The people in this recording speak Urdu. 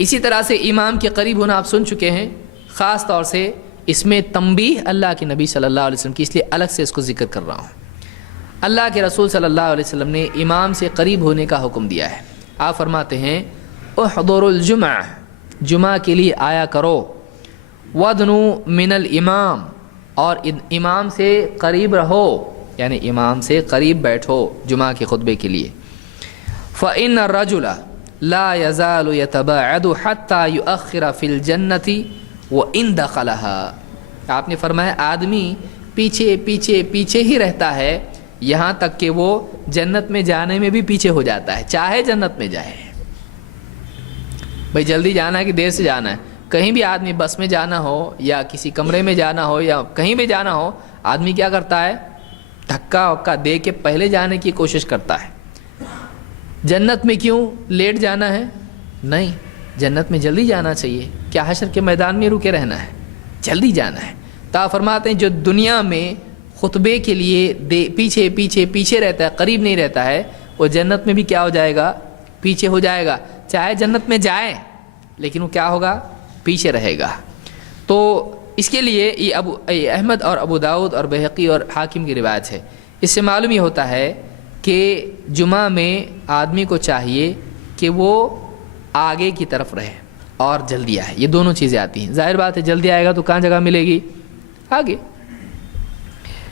اسی طرح سے امام کے قریب ہونا آپ سن چکے ہیں، خاص طور سے اس میں تنبیہ اللہ کے نبی صلی اللہ علیہ وسلم کی، اس لیے الگ سے اس کو ذکر کر رہا ہوں۔ اللہ کے رسول صلی اللہ علیہ وسلم نے امام سے قریب ہونے کا حکم دیا ہے۔ آپ فرماتے ہیں احضروا الجمعہ، جمعہ کے لیے آیا کرو، وادنوا من الامام، اور امام سے قریب رہو، یعنی امام سے قریب بیٹھو جمعہ کے خطبے کے لیے۔ فإن الرجل لا يزال يتباعد حتى يؤخر في الجنة وإن دخلها، آپ نے فرمایا آدمی پیچھے پیچھے پیچھے ہی رہتا ہے یہاں تک کہ وہ جنت میں جانے میں بھی پیچھے ہو جاتا ہے، چاہے جنت میں جائے۔ بھئی جلدی جانا ہے کہ دیر سے جانا ہے؟ کہیں بھی آدمی بس میں جانا ہو یا کسی کمرے میں جانا ہو یا کہیں بھی جانا ہو، آدمی کیا کرتا ہے؟ دھکا وکا دے کے پہلے جانے کی کوشش کرتا ہے۔ جنت میں کیوں لیٹ جانا ہے؟ نہیں، جنت میں جلدی جانا چاہیے۔ کیا حشر کے میدان میں رکے رہنا ہے؟ جلدی جانا ہے۔ تو آپ فرماتے ہیں جو دنیا میں خطبے کے لیے پیچھے پیچھے پیچھے رہتا ہے، قریب نہیں رہتا ہے، وہ جنت میں بھی کیا ہو جائے گا؟ پیچھے ہو جائے گا۔ چاہے جنت میں جائے لیکن وہ کیا ہوگا؟ پیچھے رہے گا۔ تو اس کے لیے یہ احمد اور ابو داؤد اور بہقی اور حاکم کی روایت ہے۔ اس سے معلوم یہ ہوتا ہے کہ جمعہ میں آدمی کو چاہیے کہ وہ آگے کی طرف رہے اور جلدی آئے، یہ دونوں چیزیں آتی ہیں۔ ظاہر بات ہے جلدی آئے گا تو کہاں جگہ ملے گی؟ آگے۔